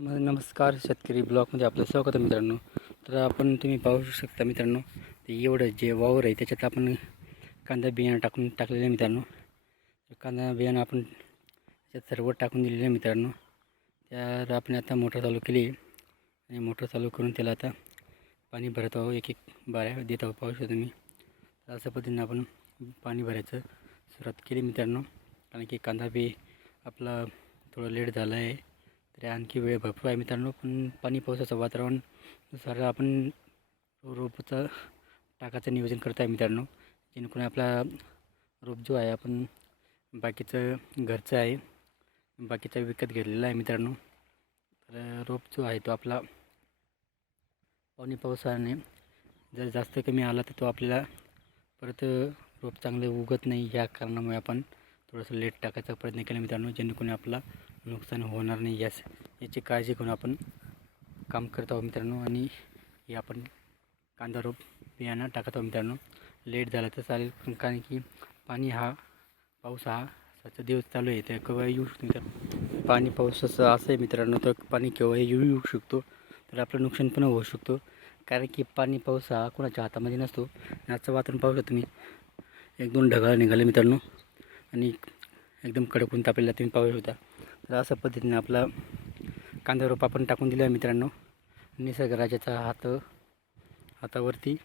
नमस्कार शेतकरी ब्लॉगमध्ये आपलं स्वागत आहे मित्रांनो. तर आपण तुम्ही पाहू शकता मित्रांनो ते एवढं जे वावर आहे त्याच्यात आपण कांदा बियाणं टाकून टाकलेलं आहे मित्रांनो. कांदा बियाणं आपण त्याच्यात सर्व टाकून दिलेलं आहे मित्रांनो. त्यात आपण आता मोटर चालू केली आणि मोटर चालू करून त्याला आता पाणी भरत आहो एक एक बाऱ्या देत आहो पाहू शकता तुम्ही. तर अशा पद्धतीने आपण पाणी भरायचं सुरुवात केली मित्रांनो. कारण की कांदा बी आपला थोडं लेट झाला आहे. तरी आणखी वेळ भरपूर आहे मित्रांनो. पण पाणी पावसाचं वातावरण सर आपण रोपचं टाकाचं नियोजन करत आहे मित्रांनो जेणेकरून आपला रोप जो आहे आपण बाकीचं घरचं आहे बाकीचा विकत घेतलेला आहे मित्रांनो. तर रोप जो आहे तो आपला पाणी पावसाने जर जास्त कमी आला तर तो आपल्याला परत रोप चांगले उगत नाही. या कारणामुळे आपण थोडंसं लेट टाकायचा प्रयत्न केला मित्रांनो जेणेकरून आपला नुकसान होणार नाही यास याची काळजी घेऊन आपण काम करत आहोत मित्रांनो. आणि हे आपण कांदा रोप बियाणं टाकत आहोत मित्रांनो. लेट झालं तर चालेल कारण की पाणी हा पाऊस हा सध्या दिवस चालू आहे तर केव्हा येऊ शकतो मित्रांनो. पाणी पावसाचं असं आहे मित्रांनो तर पाणी केव्हाही येऊ येऊ शकतो तर आपलं नुकसान पण होऊ शकतो. कारण की पाणी पाऊस हा कोणाच्या हातामध्ये नसतो. याचं आजचं वातावरण पाहू शकतो तुम्ही एक दोन ढगाळ निघाले मित्रांनो. आणि एकदम कडकून तापलेला तुम्ही पाहू शकता. तर अशा पद्धतीने आपला कांदा रोप आपण टाकून दिला आहे मित्रांनो. निसर्गराजाचा हात हातावरती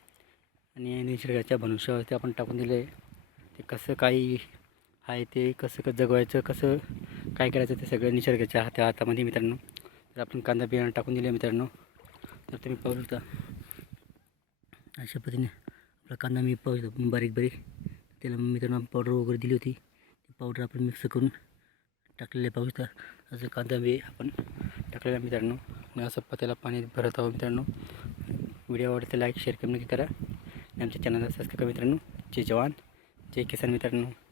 आणि निसर्गाच्या भनुष्यावरती आपण टाकून दिलं आहे. ते कसं काही आहे ते कसं कसं जगवायचं कसं काय करायचं ते सगळं निसर्गाच्या हाता हातामध्ये मित्रांनो. तर आपण कांदा बियाणं टाकून दिलं आहे मित्रांनो. तर तुम्ही पाहू शकता. अशा पद्धतीने आपला कांदा मी पाहू शकतो. बारीक बारीक त्याला मित्रांनो पावडर वगैरे दिली होती. ती पावडर आपण मिक्स करून टाकलेले पाहू तर असं कांदा बी आपण टाकलेला मित्रांनो. आणि असं पत्याला पाणी भरत आहोत मित्रांनो. व्हिडिओ आवडते लाईक शेअर कमेंट करा. आणि आमच्या चॅनलला सबस्क्राईब मित्रांनो. जय जवान. जय किसान मित्रांनो.